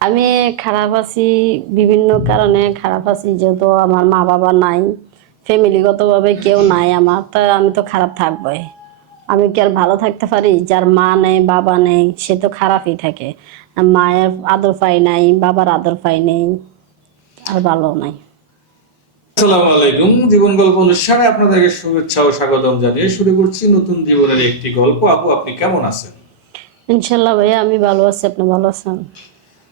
আমি খারাপ আছি বিভিন্ন কারণে খারাপ আছি যেহেতু আমার মা বাবা নাই ফ্যামিলিগতভাবে কেউ নাই আমার তা আমি তো খারাপ থাকবই। আমি কি আর ভালো থাকতে পারি? যার মা নেই বাবা নেই সে তো খারাপই থাকে। মায়ের আদর পাই নাই বাবার আদর পাই নেই আর ভালো নাই। আসসালামু আলাইকুম জীবন গল্প অনুষ্ঠানে আপনাদেরকে শুভেচ্ছা ও স্বাগতম জানিয়ে শুরু করছি নতুন জীবনের একটি গল্প। আপু আপনি কেমন আছেন? ইনশাল্লাহ ভাইয়া আমি ভালো আছি আপনি ভালো আছেন?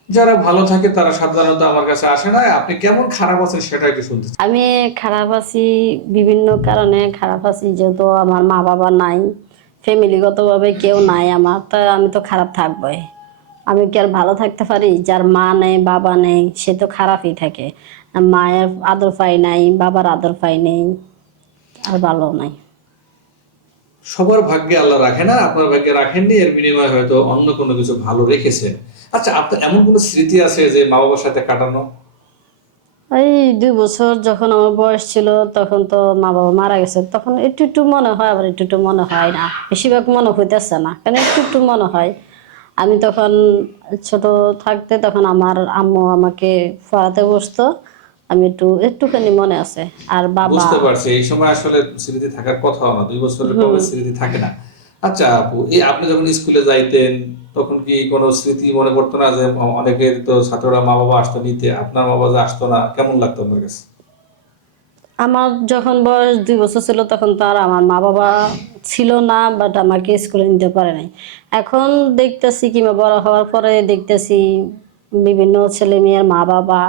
যারা ভালো থাকে তারা সাধারণত আমার কাছে আসে না। আপনি কেমন খারাপ আছেন সেটা একটু শুনতে। আমি খারাপ আছি বিভিন্ন কারণে, খারাপ আছি যেহেতু আমার মা বাবা নাই, ফ্যামিলিগতভাবে কেউ নাই আমার, তা আমি তো খারাপ থাকবই। আমি কি আর ভালো থাকতে পারি? যার মা নেই, বাবা নেই, সে তো খারাপই থাকে। মায়ের আদর পাই নাই, বাবার আদর পাই নেই, আর ভালো নাই। সবার ভাগ্যে আল্লাহ রাখে না আপনার ভাগ্যে রাখেননি, এর বিনিময়ে হয়তো অন্য কোনো কিছু ভালো রেখেছেন। আচ্ছা আপনার এমন কোনো স্মৃতি আছে যে মা বাবার সাথে কাটানো? এই দুই বছর যখন আমার বয়স ছিল, তখন তো মা বাবা মারা গেছে। তখন একটু একটু মনে হয়, আবার একটু একটু মনে হয় না। বেশিরভাগ মনে হইতেছে না, কারণ একটু একটু মনে হয়। আমি তখন ছোট থাকতে তখন আমার আম্মু আমাকে পড়াতে বসতো। আমি একটু একটুখানি মনে আছে। আর বাবা বুঝতে পারছি এই সময় আসলে স্মৃতি থাকার কথাও না দুই বছরের কমে স্মৃতি থাকে না। আচ্ছা আপু এই আপনি যখন স্কুলে যাইতেন তখন কি কোনো স্মৃতি মনে পড়তো না যে অনেকের তো ছাত্ররা মা বাবা আসতো নিতে আপনার মা বাবা যে আসতো না কেমন লাগতো আপনার কাছে? আমার যখন বয়স দুই বছর ছিল তখন তো আর আমার মা বাবা ছিল না বাট আমাকে স্কুলে নিতে পারে নাই। এখন দেখতেছি কিংবা বড় হওয়ার পরে দেখতেছি বিভিন্ন ছেলে মেয়ের মা বাবা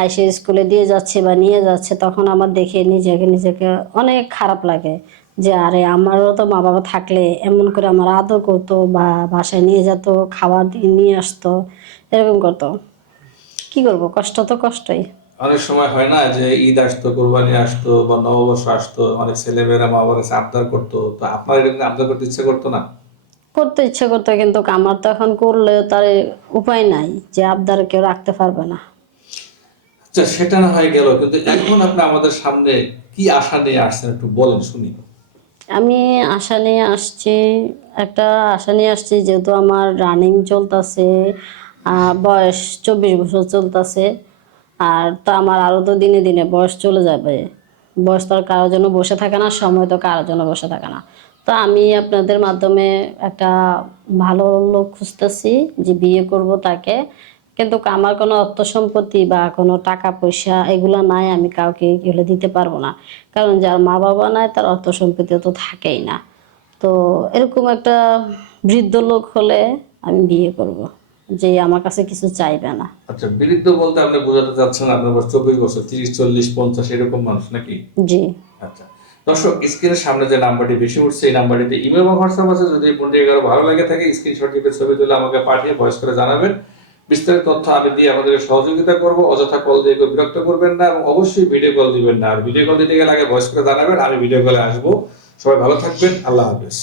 আইসে স্কুলে দিয়ে যাচ্ছে বা নিয়ে যাচ্ছে, তখন আমার দেখে নিজেকে নিজেকে অনেক খারাপ লাগে যে, আরে আমারও তো মা বাবা থাকলে এমন করে আমার আদর করতো বা বাসায় নিয়ে যেত, খাবার নিয়ে আসতো, এরকম করতো। কি করব? কষ্ট তো কষ্টই। অনেক সময় হয় না যে, ঈদ আসতো, কোরবানি আসতো বা নববর্ষ আসতো, অনেক ছেলেমেয়েরা মা বাবার কাছে আবদার করতো, তো আপনার এরকম আবদার করতে ইচ্ছে করতো না? করতে ইচ্ছে করতো কিন্তু আমার তো এখন করলেও তার উপায় নাই যে আবদার কেউ রাখতে পারবে না। আচ্ছা সেটা না হয় গেল কিন্তু এখন আপনি আমাদের সামনে কি আশা নিয়ে আসছেন একটু বলেন শুনি। আমি আশা নিয়ে আসছি একটা আশা নিয়ে আসছি যেহেতু আমার রানিং চলতেছে বয়স চব্বিশ বছর চলতেছে আর তো আমার আরও তো দিনে দিনে বয়স চলে যাবে। বয়স তো আর কারোর জন্য বসে থাকে না সময় তো কারোর জন্য বসে থাকে না। তো আমি আপনাদের মাধ্যমে একটা ভালো লোক খুঁজতেছি যে বিয়ে করব তাকে। কিন্তু আমার কোনো অর্থ সম্পত্তি বা কোনো টাকা পয়সা এগুলো নাই আমি কাউকে এগুলো দিতে পারব না। কারণ যার মা বাবা নাই তার অর্থ সম্পত্তি তো থাকেই না। তো এরকম একটা বৃদ্ধ লোক হলে আমি বিয়ে করব যে আমার কাছে কিছু চাইবে না। আচ্ছা বিরুদ্ধ বলতে আপনি বোঝাতে চাচ্ছেন আপনার বয়স চব্বিশ বছর তিরিশ চল্লিশ পঞ্চাশ এরকম মানুষ নাকি? জি। আচ্ছা। দর্শক স্ক্রিনের সামনে যে নাম্বারটি বেশি উঠছে, এই নাম্বারটিতে ইমেল বা হোয়াটসঅ্যাপ আছে। যদি ফোনটি এগারো ভালো লাগে থাকে স্ক্রিনশট টিপে ছবি তুলে আমাকে পাঠিয়ে ভয়েস করে জানাবেন। বিস্তারিত তথ্য আমি দিয়ে আমাদের সহযোগিতা করব। অযথা কল দিয়ে বিরক্ত করবেন না এবং অবশ্যই ভিডিও কল দিবেন না। আর ভিডিও কল দিতে গেলে আগে ভয়েস করে জানাবেন। আমি ভিডিও কলে আসব। সবাই ভালো থাকবেন। আল্লাহ হাফেজ।